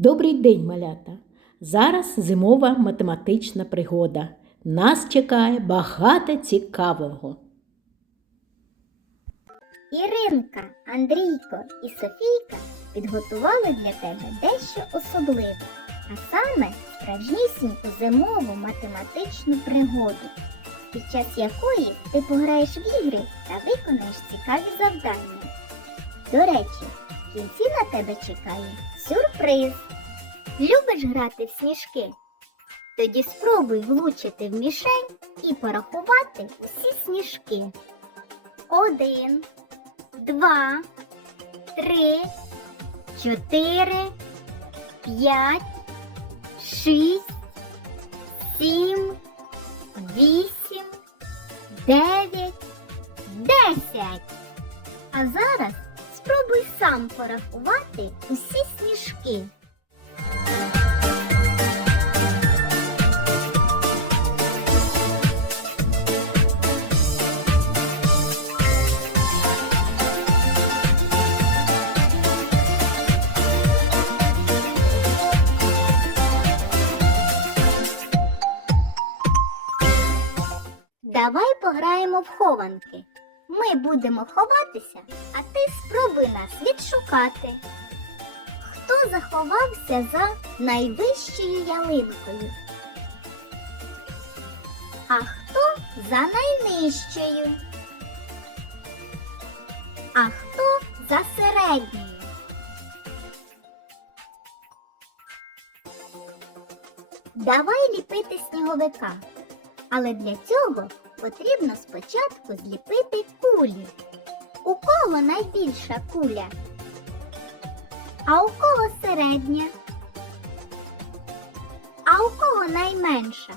Добрий день, малята! Зараз зимова математична пригода. Нас чекає багато цікавого. Іринка, Андрійко і Софійка підготували для тебе дещо особливе, а саме справжнісіньку зимову математичну пригоду, під час якої ти пограєш в ігри та виконаєш цікаві завдання. До речі, в кінці на тебе чекає сюрприз. Любиш грати в сніжки? Тоді спробуй влучити в мішень і порахувати усі сніжки. Один, два, три, чотири, п'ять, шість, сім, вісім, дев'ять, десять. А зараз спробуй сам порахувати усі сніжки. Давай пограємо в хованки. Ми будемо ховатися, а ти спробуй нас відшукати. Хто заховався за найвищою ялинкою? А хто за найнижчою? А хто за середньою? Давай ліпити сніговика. Але для цього потрібно спочатку зліпити кулі. У кого найбільша куля? А у кого середня? А у кого найменша?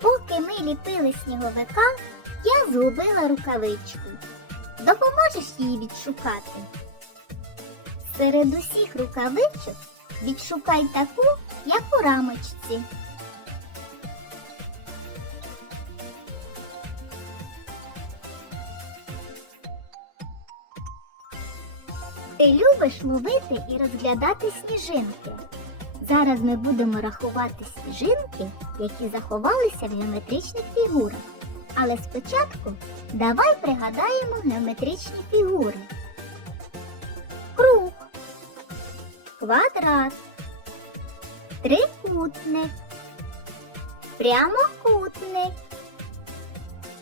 Поки ми ліпили сніговика, я згубила рукавичку. Допоможеш її відшукати? Серед усіх рукавичок відшукай таку, як у рамочці. Ти любиш ловити і розглядати сніжинки. Зараз ми будемо рахувати сніжинки, які заховалися в геометричних фігурах. Але спочатку давай пригадаємо геометричні фігури квадрат, трикутник, прямокутник,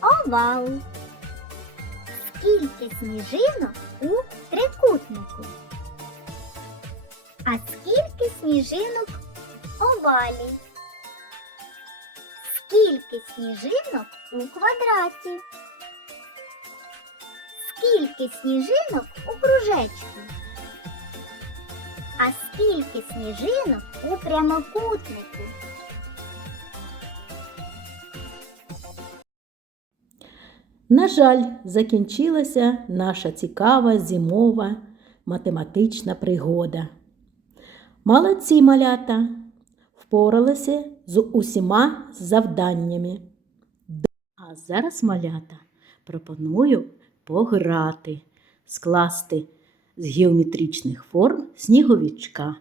овал. Скільки сніжинок у трикутнику? А скільки сніжинок в овалі? Скільки сніжинок у квадраті? Скільки сніжинок у кружечку? А скільки сніжинок у прямокутнику? На жаль, закінчилася наша цікава зимова математична пригода. Молодці малята впоралися з усіма завданнями. А зараз малята пропоную пограти, скласти з геометричних форм сніговичка.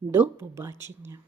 До побачення!